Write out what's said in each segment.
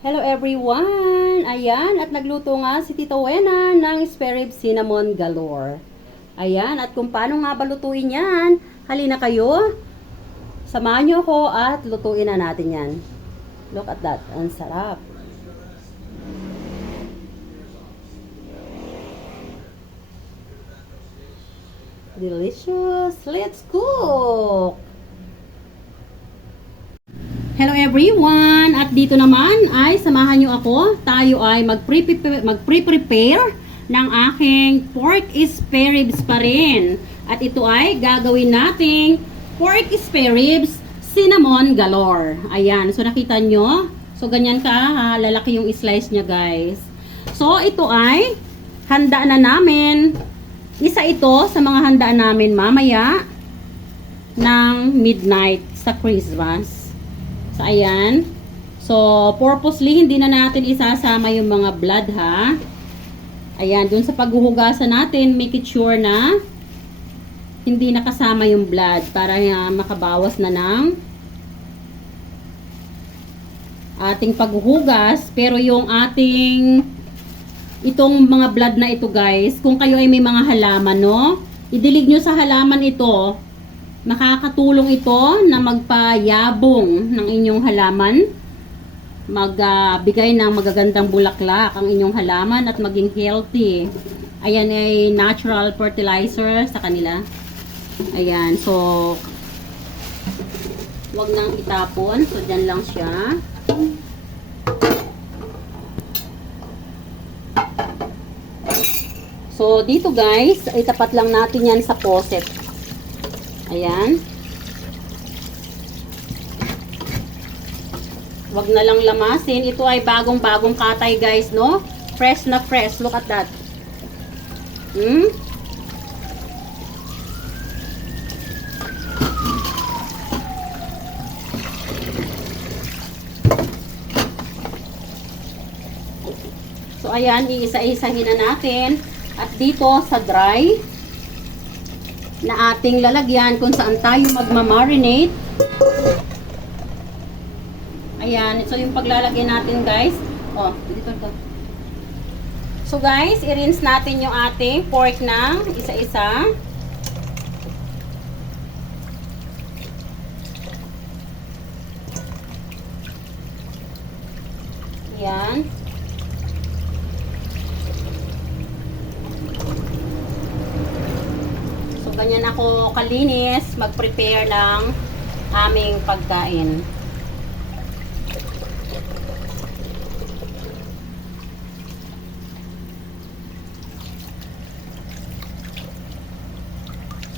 Hello everyone! Ayan, at nagluto nga si Tito Wena ng spare rib cinnamon galore. Ayan, at kung paano nga ba lutuin yan, halina kayo. Samahan nyo ako at lutuin na natin yan. Look at that, ang sarap. Delicious! Let's cook! Hello everyone! At dito naman ay samahan nyo ako. Tayo ay mag-prepare ng aking pork spare ribs pa rin. At ito ay gagawin nating pork spare ribs cinnamon galore. Ayan. So nakita nyo? So ganyan ka lalaki yung slice niya guys. So ito ay handa na namin. Isa ito sa mga handa namin mamaya ng midnight sa Christmas. So, ayan. So, purposely, hindi na natin isasama yung mga blood, ha? Ayan, dun sa paghuhugasan natin, make it sure na hindi nakasama yung blood para makabawas na ng ating paghuhugas. Pero yung ating, itong mga blood na ito, guys, kung kayo ay may mga halaman, no? Idilig nyo sa halaman ito. Makakatulong ito na magpayabong ng inyong halaman, magbigay ng magagandang bulaklak ang inyong halaman at maging healthy. Ayan ay natural fertilizer sa kanila. Ayan, so wag nang itapon. So dyan lang siya. So dito guys, itapat lang natin yan sa faucet. Ayan. Wag na lang lamasin. Ito ay bagong-bagong katay guys, no? Fresh na fresh. Look at that. So, ayan. Iisa-isahin na natin. At dito sa dry na ating lalagyan kung saan tayo magmamarinate. Ayan, so yung paglalagay natin guys. Oh, dito to. So guys, i-rinse natin yung ating pork ng isa-isa. Ayan. Ganyan ako kalinis mag-prepare ng aming pagkain.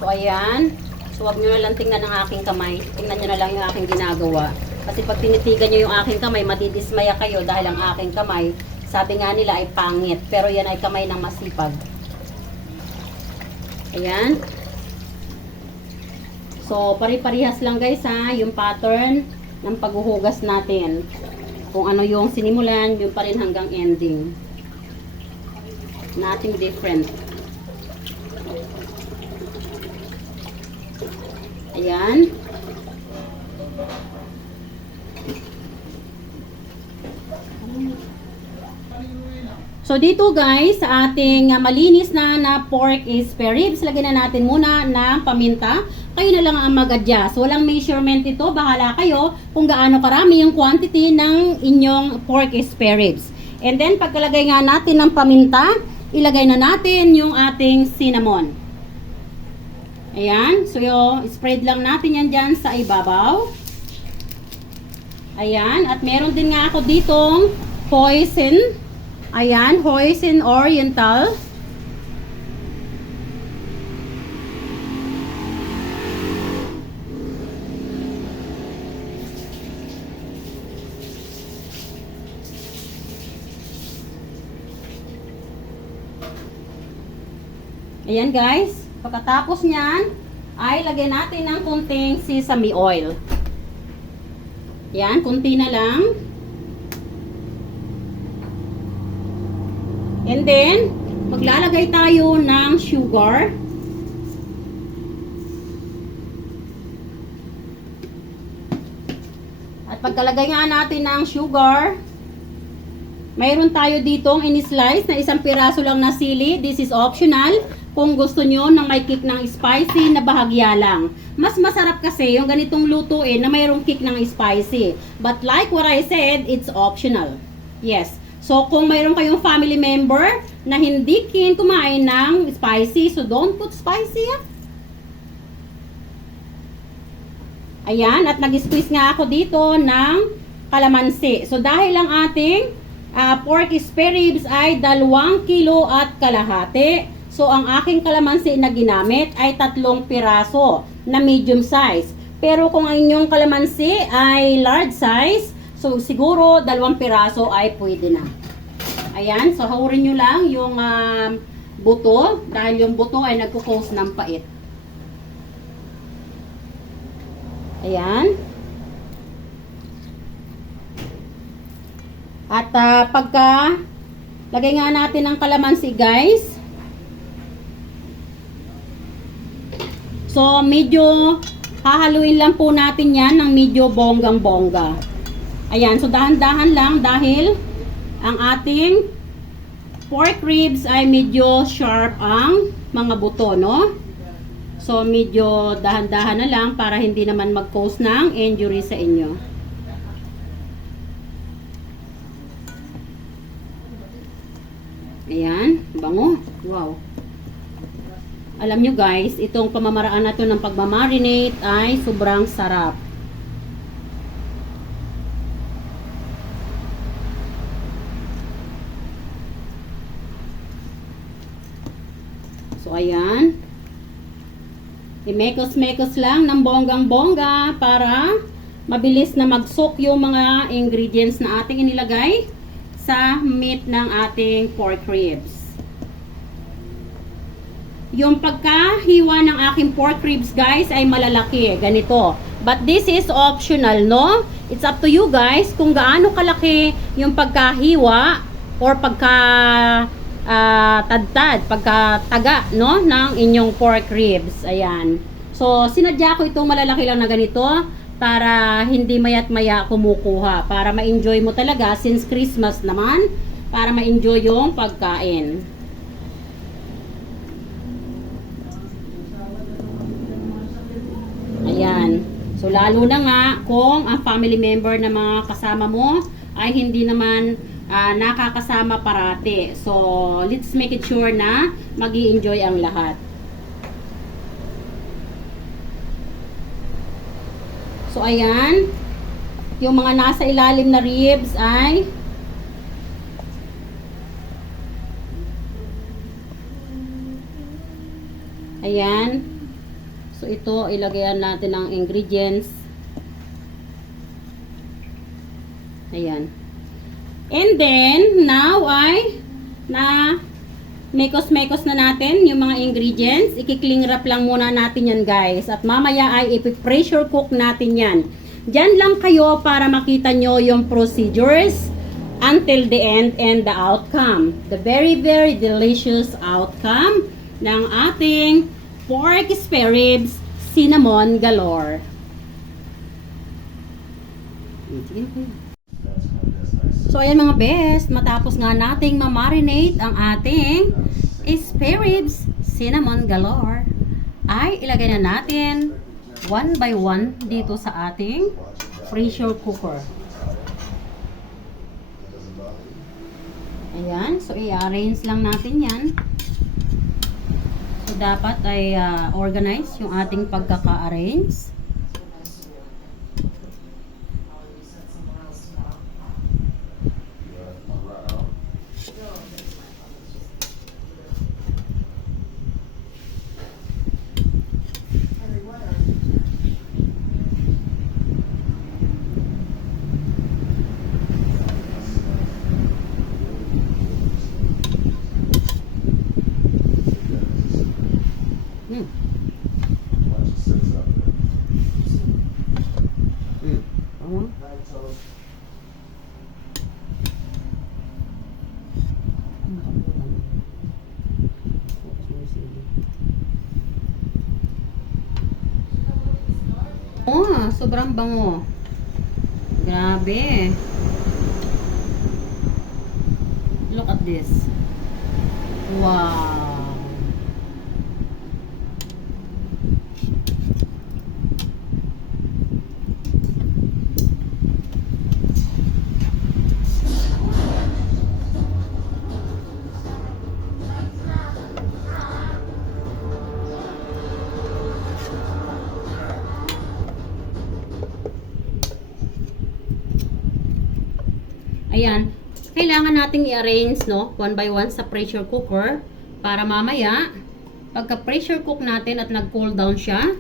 So ayan. So wag nyo na lang tingnan ang aking kamay. Tingnan nyo na lang yung aking ginagawa. Kasi pag tinitigan nyo yung aking kamay, madidismaya kayo dahil ang aking kamay, sabi nga nila ay pangit. Pero yan ay kamay ng masipag. Ayan. So, pare-parehas lang guys ha, yung pattern ng paghuhugas natin. Kung ano yung sinimulan, yun pa rin hanggang ending. Nothing different. Ayan. So, dito guys, sa ating malinis na pork spare ribs, lagyan na natin muna ng paminta. Kayo na lang ang mag-adjust. Walang measurement ito. Bahala kayo kung gaano karami yung quantity ng inyong pork spare ribs. And then, pagkalagay nga natin ng paminta, ilagay na natin yung ating cinnamon. Ayan. So, spread lang natin yan dyan sa ibabaw. Ayan. At meron din nga ako ditong hoisin. Ayan. Hoisin Oriental. Ayan guys, pagkatapos nyan, ay lagyan natin ng kunting sesame oil. Ayan, kunti na lang. And then, maglalagay tayo ng sugar. At pagkalagay nga natin ng sugar, Mayroon tayo ditong in-slice na isang piraso lang na sili. This is optional. Kung gusto nyo ng may kick ng spicy na bahagya lang. Mas masarap kasi yung ganitong lutuin na mayroong kick ng spicy. But like what I said, it's optional. Yes. So kung mayroon kayong family member na hindi keen kumain ng spicy, so don't put spicy. Ayan, at nag-squeeze nga ako dito ng kalamansi. So dahil ang ating pork spare ribs ay 2 kilo at kalahati. So ang aking kalamansi na ginamit ay 3 piraso na medium size. Pero kung ang inyong kalamansi ay large size, so siguro 2 piraso ay pwede na. Ayan, so hawurin nyo lang yung buto dahil yung buto ay nagkukos ng pait. Ayan. At pagka lagay nga natin ng kalamansi, guys. So medyo hahaluin lang po natin yan ng medyo bonggang-bongga. Ayan, so dahan-dahan lang dahil ang ating pork ribs ay medyo sharp ang mga buto, no? So medyo dahan-dahan na lang para hindi naman mag-cause ng injury sa inyo. Ayan, bango. Wow. Alam nyo guys, itong pamamaraan na to ng pagmamarinate ay sobrang sarap. So ayan. I-mekos-mekos lang ng bonggang-bongga para mabilis na mag-soak yung mga ingredients na ating inilagay sa meat ng ating pork ribs. Yung pagkahiwa ng aking pork ribs, guys, ay malalaki. Ganito. But this is optional, no? It's up to you, guys, kung gaano kalaki yung pagkahiwa or tadtad, pagkataga, no, ng inyong pork ribs. Ayan. So, sinadya ko itong malalaki lang na ganito para hindi mayat maya kumukuha. Para ma-enjoy mo talaga since Christmas naman. Para ma-enjoy yung pagkain. Ayan. So, lalo na nga kung ang family member na mga kasama mo ay hindi naman nakakasama parati. So, let's make it sure na mag-i-enjoy ang lahat. So, ayan. Yung mga nasa ilalim na ribs ay ayan. So, ito, ilagayan natin ang ingredients. Ayan. And then, now ay na mekos-mekos na natin yung mga ingredients. Ikikling wrap lang muna natin yan, guys. At mamaya ay ipi-pressure cook natin yan. Diyan lang kayo para makita nyo yung procedures until the end and the outcome. The very, very delicious outcome ng ating pork spare ribs cinnamon galore. So, ayan mga best, matapos nga nating ma-marinate ang ating spare ribs cinnamon galore, ay ilagay na natin one by one dito sa ating pressure cooker. Ayan, so i-arrange lang natin yan. So, dapat ay organize yung ating pagkaka-arrange. Oh, sobrang bango. Grabe. Look at this. Wow. Ayan, kailangan nating i-arrange, no, one by one sa pressure cooker para mamaya, pagka pressure cook natin at nag-cool down siya,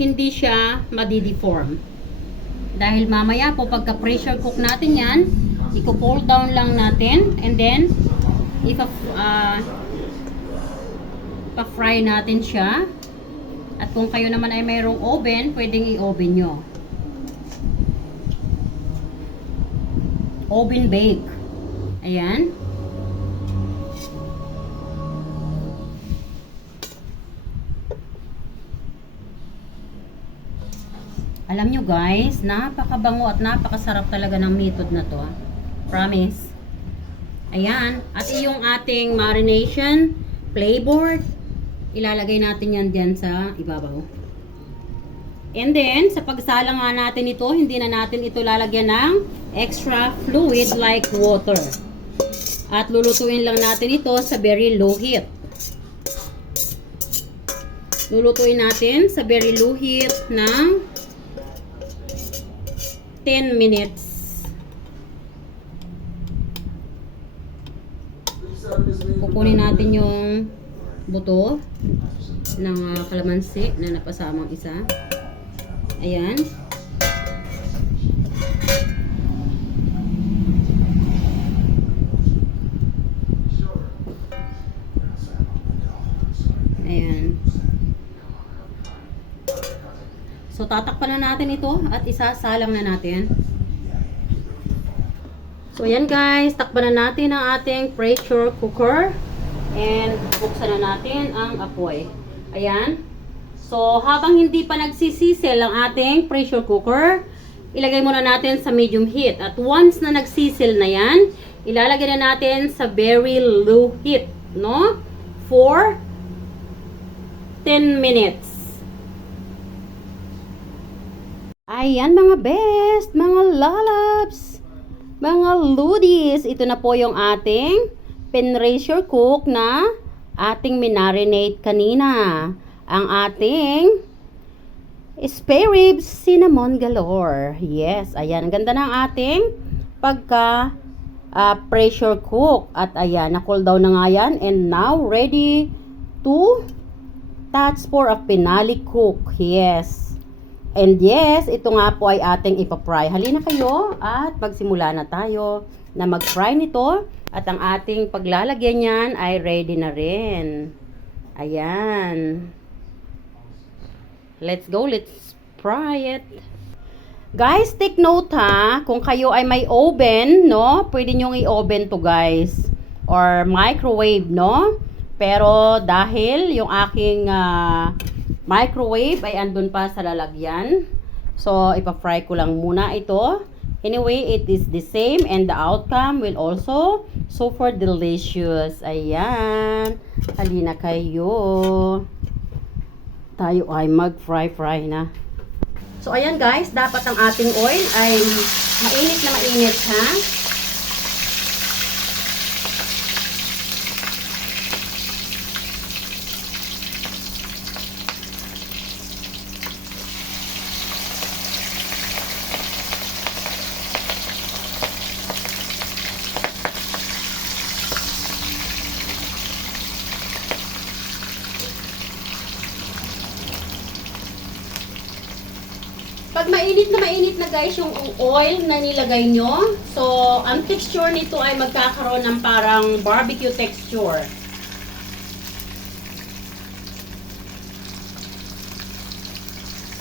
hindi siya madideform. Dahil mamaya po, pagka pressure cook natin yan, i-cool down lang natin, and then, pa-fry natin siya. At kung kayo naman ay mayroong oven, pwedeng i-oven nyo. Oven bake. Ayan. Alam nyo guys, napakabango at napakasarap talaga ng method na to. Promise. Ayan. At yung ating marination flavor, ilalagay natin yan dyan sa ibabaw. And then, sa pagsala nga natin ito, hindi na natin ito lalagyan ng extra fluid like water. At lulutuin lang natin ito sa very low heat. Lulutuin natin sa very low heat ng 10 minutes. Kukunin natin yung buto ng kalamansi na napasamang isa. Ayan. Ayan. So, tatakpan na natin ito at isasalang na natin. So, ayan guys. Takpan na natin ang ating pressure cooker. And, buksan na natin ang apoy. Ayan. So, habang hindi pa nagsisisil ang ating pressure cooker, ilagay muna natin sa medium heat. At once na nagsisil na yan, ilalagay na natin sa very low heat, no? For 10 minutes. Ayan mga best, mga lalabs, mga loodies. Ito na po yung ating pressure cook na ating minarinate kanina. Ang ating spare ribs cinnamon galore. Yes, ayan. Ganda ng ating pagka pressure cook. At ayan, na-cool down na nga yan. And now, ready to touch for a finale cook. Yes. And yes, ito nga po ay ating ipapry. Halina kayo at magsimula na tayo na mag-fry nito. At ang ating paglalagyan yan ay ready na rin. Ayan. Let's go, let's fry it. Guys, take note ha, kung kayo ay may oven, no, pwede nyong i-oven to guys. Or microwave, no. Pero dahil yung aking microwave ay andun pa sa lalagyan, so ipa-fry ko lang muna ito. Anyway, it is the same and the outcome will also super delicious. Ayan, halina kayo. Tayo ay mag-fry na. So, ayan guys, dapat ang ating oil ay mainit na mainit ha. Pag mainit na guys yung oil na nilagay nyo, so ang texture nito ay magkakaroon ng parang barbecue texture.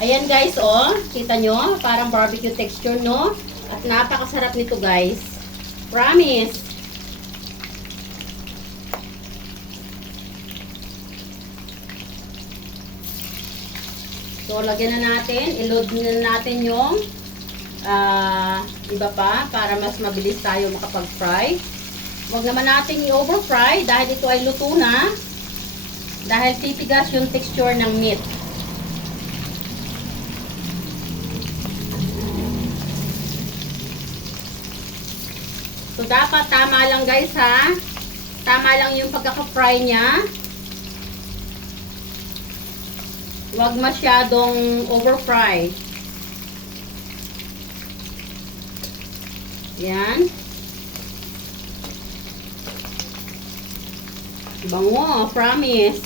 Ayan guys, oh, kita nyo, parang barbecue texture, no? At napakasarap nito guys. Promise. So, lagyan na natin, i-load na natin yung iba pa para mas mabilis tayo makapag-fry. Huwag naman natin i-over fry dahil ito ay luto na. Dahil titigas yung texture ng meat. So, dapat tama lang guys ha. Tama lang yung pagkaka-fry niya. Huwag masyadong over-fry. Yan. Bango, promise.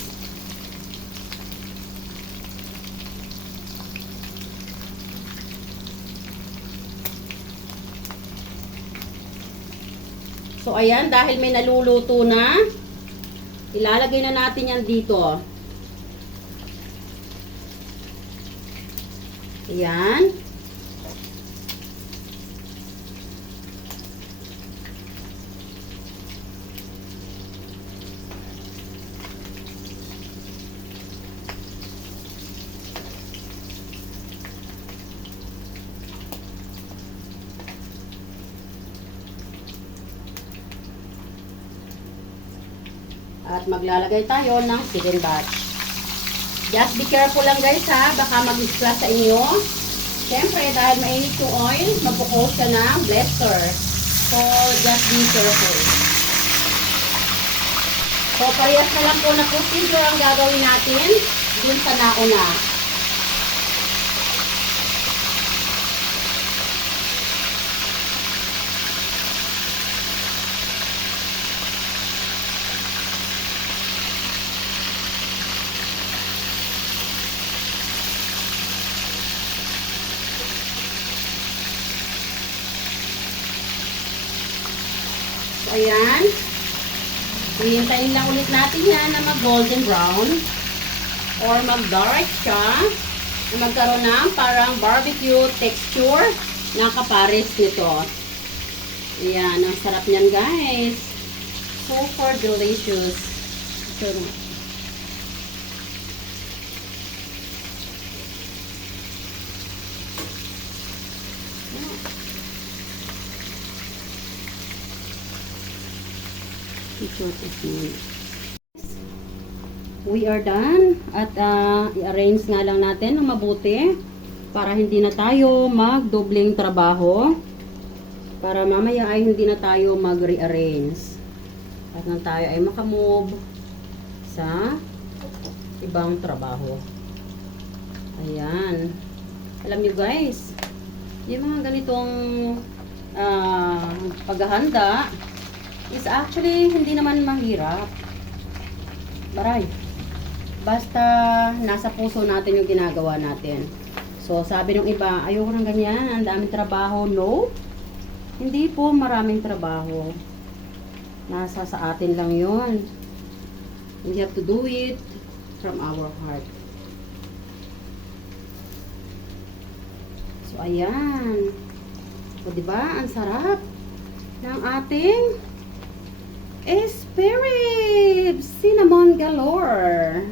So, ayan, dahil may naluluto na, ilalagay na natin yan dito. Ayan. At maglalagay tayo ng second batch. Just be careful lang guys ha, baka mag-splash sa inyo. Siyempre, dahil mainit yung oil, magpo-cause siya ng blister. So, just be careful. So, parehas na lang po na procedure ang gagawin natin dun sa nauna. So, ayan. Hihintayin lang ulit natin yan na mag-golden brown or mag-dark siya na magkaroon ng parang barbecue texture na kapares nito. Ayan. Ang sarap niyan guys. Super delicious. So, we are done at i-arrange nga lang natin ng mabuti para hindi na tayo magdobling trabaho, para mamaya ay hindi na tayo mag-rearrange at nang tayo ay makamove sa ibang trabaho. Ayan, alam nyo guys, yung mga ganitong paghahanda is actually hindi naman mahirap. Baray. Basta nasa puso natin yung ginagawa natin. So, sabi ng iba, ayoko ng ganyan, ang daming trabaho. No. Hindi po maraming trabaho. Nasa sa atin lang yon. We have to do it from our heart. So, ayan. O, diba? Ang sarap ng ating spare ribs, cinnamon galore.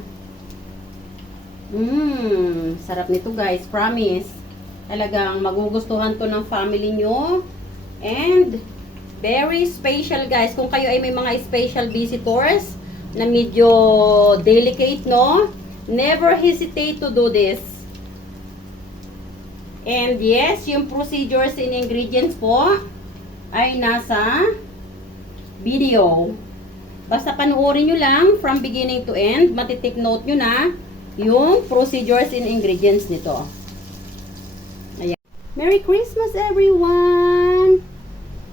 Sarap nito guys, promise. Talagang magugustuhan to ng family nyo. And very special guys. Kung kayo ay may mga special visitors na medyo delicate, no? Never hesitate to do this. And yes, yung procedures and ingredients po ay nasa video. Basta panuorin nyo lang from beginning to end. Matitake note nyo na yung procedures and ingredients nito. Ayan. Merry Christmas everyone!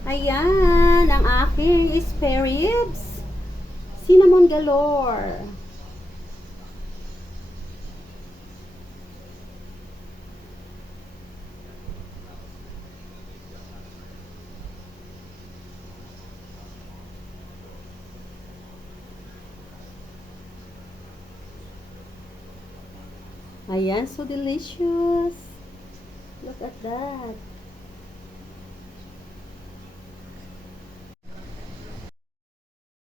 Ayan, ang aking spare ribs. Cinnamon galore. Ayan, so delicious. Look at that.